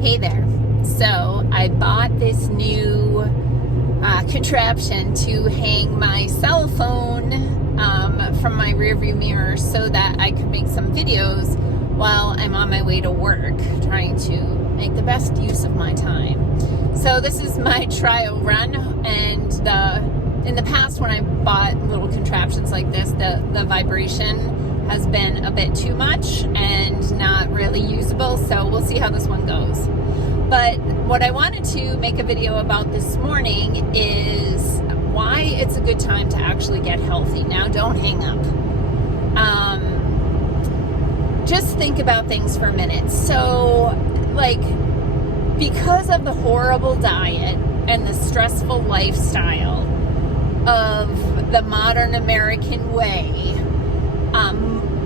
Hey there. So I bought this new contraption to hang my cell phone from my rearview mirror so that I could make some videos while I'm on my way to work, trying to make the best use of my time. So this is my trial run, and in the past when I bought little contraptions like this, the vibration has been a bit too much and not really usable, so we'll see how this one goes. But what I wanted to make a video about this morning is why it's a good time to actually get healthy. Now, don't hang up. Just think about things for a minute. So, because of the horrible diet and the stressful lifestyle of the modern American way,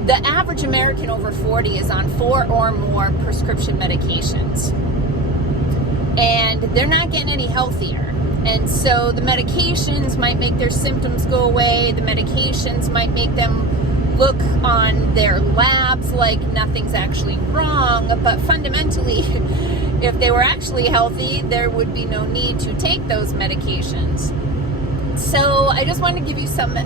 the average American over 40 is on 4 or more prescription medications. And they're not getting any healthier. And so the medications might make their symptoms go away. The medications might make them look on their labs like nothing's actually wrong. But fundamentally, if they were actually healthy, there would be no need to take those medications. So I just want to give you some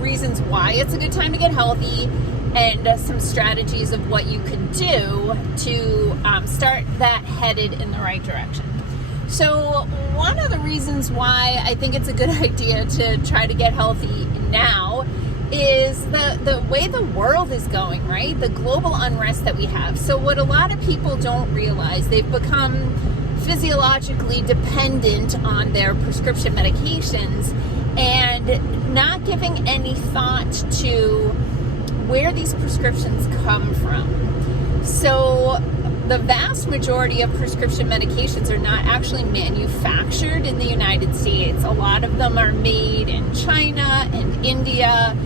reasons why it's a good time to get healthy, and some strategies of what you can do to start that headed in the right direction. So one of the reasons why I think it's a good idea to try to get healthy now is the way the world is going, right? The global unrest that we have. So what a lot of people don't realize, they've become physiologically dependent on their prescription medications and not giving any thought to where these prescriptions come from. So the vast majority of prescription medications are not actually manufactured in the United States. A lot of them are made in China and India,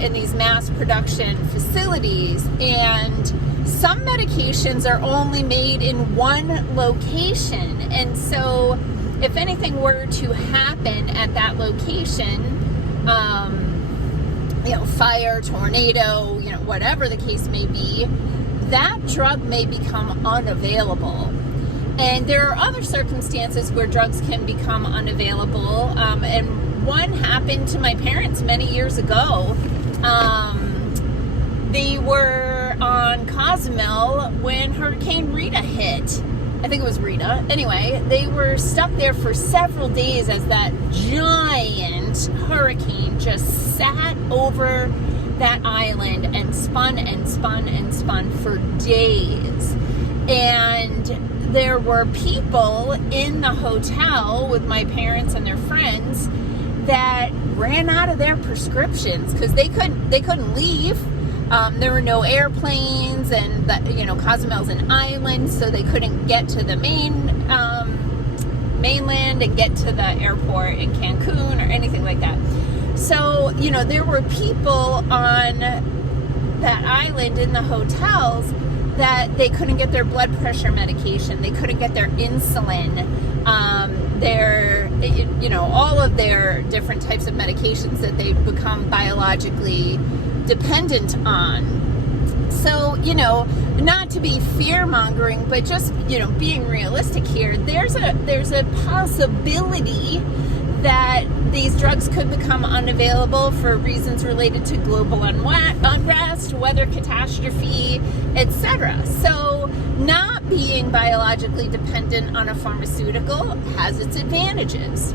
in these mass production facilities. And some medications are only made in one location. And so if anything were to happen at that location, fire, tornado, whatever the case may be, that drug may become unavailable. And there are other circumstances where drugs can become unavailable. And one happened to my parents many years ago. They were on Cozumel when Hurricane Rita hit. I think it was Rita. Anyway, they were stuck there for several days as that giant hurricane just sat over that island and spun and spun and spun for days. And there were people in the hotel with my parents and their friends that ran out of their prescriptions because they couldn't leave. There were no airplanes, and Cozumel's an island, so they couldn't get to the mainland and get to the airport in Cancun or anything like that. So, there were people on that island in the hotels that they couldn't get their blood pressure medication, they couldn't get their insulin, all of their different types of medications that they've become biologically dependent on. So, not to be fear-mongering, but just, being realistic here, there's a possibility that these drugs could become unavailable for reasons related to global unrest, weather catastrophe, etc. So not being biologically dependent on a pharmaceutical has its advantages.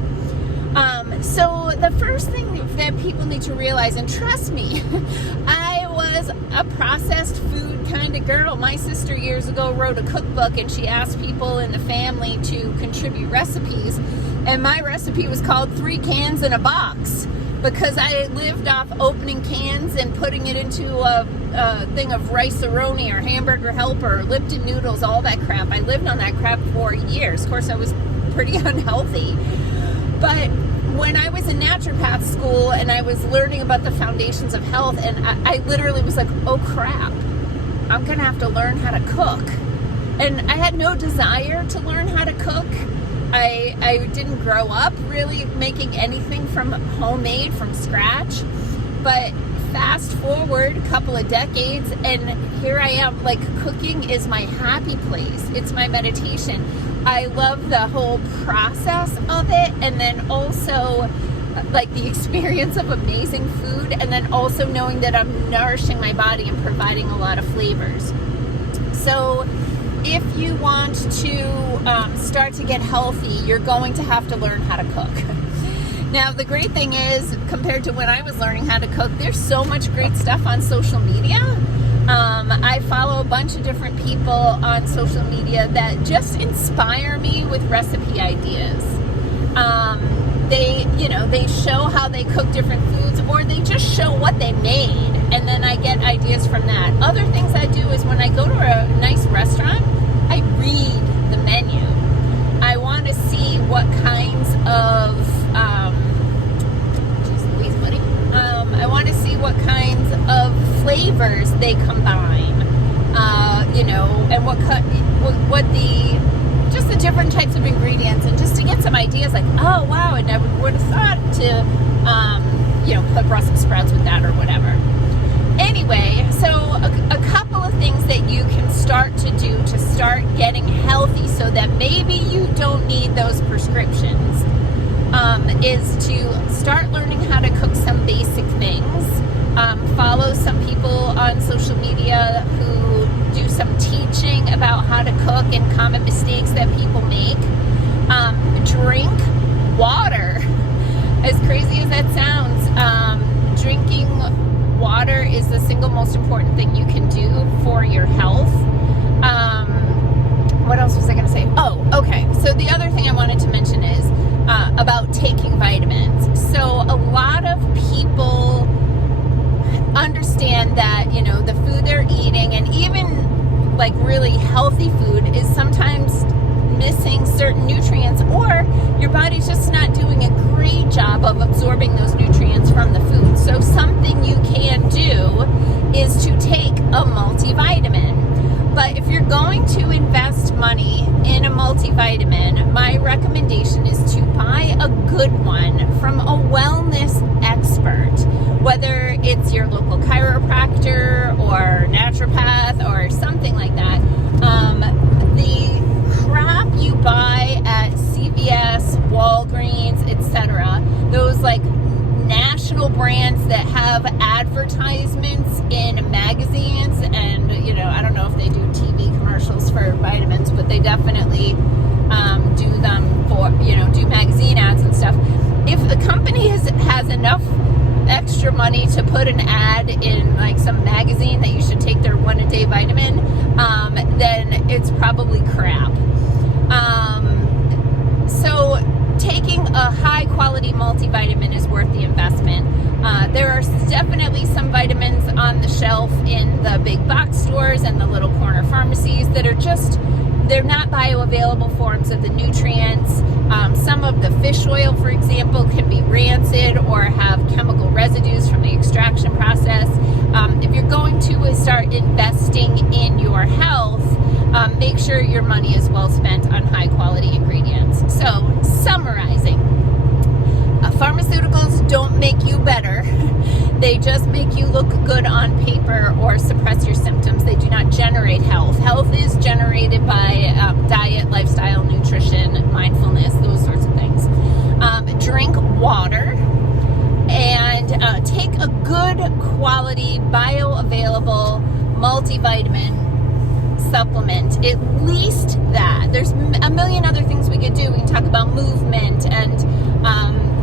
So the first thing that people need to realize, and trust me, I was a processed food kind of girl. My sister years ago wrote a cookbook, and she asked people in the family to contribute recipes. And my recipe was called 3 cans in a box, because I lived off opening cans and putting it into a thing of Rice-A-Roni or Hamburger Helper or Lipton noodles, all that crap. I lived on that crap for years. Of course, I was pretty unhealthy. But when I was in naturopath school and I was learning about the foundations of health, and I literally was like, oh crap, I'm going to have to learn how to cook. And I had no desire to learn how to cook. I didn't grow up really making anything from homemade, from scratch. But fast forward a couple of decades, and here I am. Like, cooking is my happy place. It's my meditation. I love the whole process of it, and then also like the experience of amazing food, and then also knowing that I'm nourishing my body and providing a lot of flavors. So if you want to start to get healthy, you're going to have to learn how to cook. Now, the great thing is, compared to when I was learning how to cook, there's so much great stuff on social media. I follow a bunch of different people on social media that just inspire me with recipe ideas. They show how they cook different foods, or they just show what they made, and then I get ideas from that. Other things I do is when I go to a nice restaurant, I read the menu. I want to see what kinds of I want to see what kinds of flavors they combine, and what the different types of ingredients, and just to get some ideas, like, oh wow, I never would have thought to put Brussels sprouts with that or whatever. Anyway, so a couple of things that you can start to do to start getting healthy, so that maybe you don't need those prescriptions, is to start learning how to cook some basic things. Follow some people on social media who do some teaching about how to cook and common mistakes that people make. Drink water. As crazy as that sounds, drinking water is the single most important thing you can do for your health. What else was I going to say? Oh, okay. So the other thing I wanted to mention is about taking vitamins. So a lot of people understand that, the food they're eating, and even like really healthy food, is sometimes missing certain nutrients, or your body's just not doing a great job of absorbing those nutrients from the food. So something you can do is to take a multivitamin. But if you're going to invest money in a multivitamin, my recommendation is to buy a good one from a wellness expert, whether it's your local chiropractor or naturopath or something like that. The crap you buy at CVS, Walgreens, etc., those like national brands that have advertisements in magazines, and I don't know if they do TV commercials for vitamins, but they definitely do them for do magazine ads and stuff. If the company has enough extra money to put an ad in like some magazine that you should take their one-a-day vitamin, then it's probably crap. So taking a high-quality multivitamin is worth the investment. There are definitely some vitamins on the shelf in the big box stores and the little corner pharmacies that are they're not bioavailable forms of the nutrients. Some of the fish oil, for example, can be rancid or have chemical residues from the extraction process. If you're going to start investing in your health, make sure your money is well spent on high quality ingredients. So, summarizing, pharmaceuticals don't make you better. They just make you look good on paper or suppress your symptoms. They do not generate health. Health is generated by diet, lifestyle, nutrition, mindfulness, those sorts of things. Drink water, and take a good quality, bioavailable multivitamin supplement, at least that. There's a million other things we could do. We can talk about movement and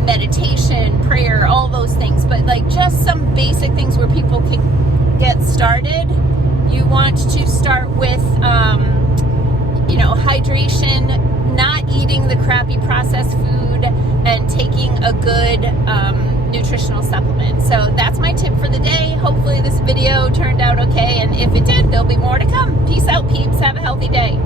meditation, prayer, all those things, but like just some basic things where people can get started. You want to start with hydration, not eating the crappy processed food, and taking a good nutritional supplement. So that's my tip for the day. Hopefully this video turned out okay, and if it did, there'll be more to come. Peace out, peeps. Have a healthy day.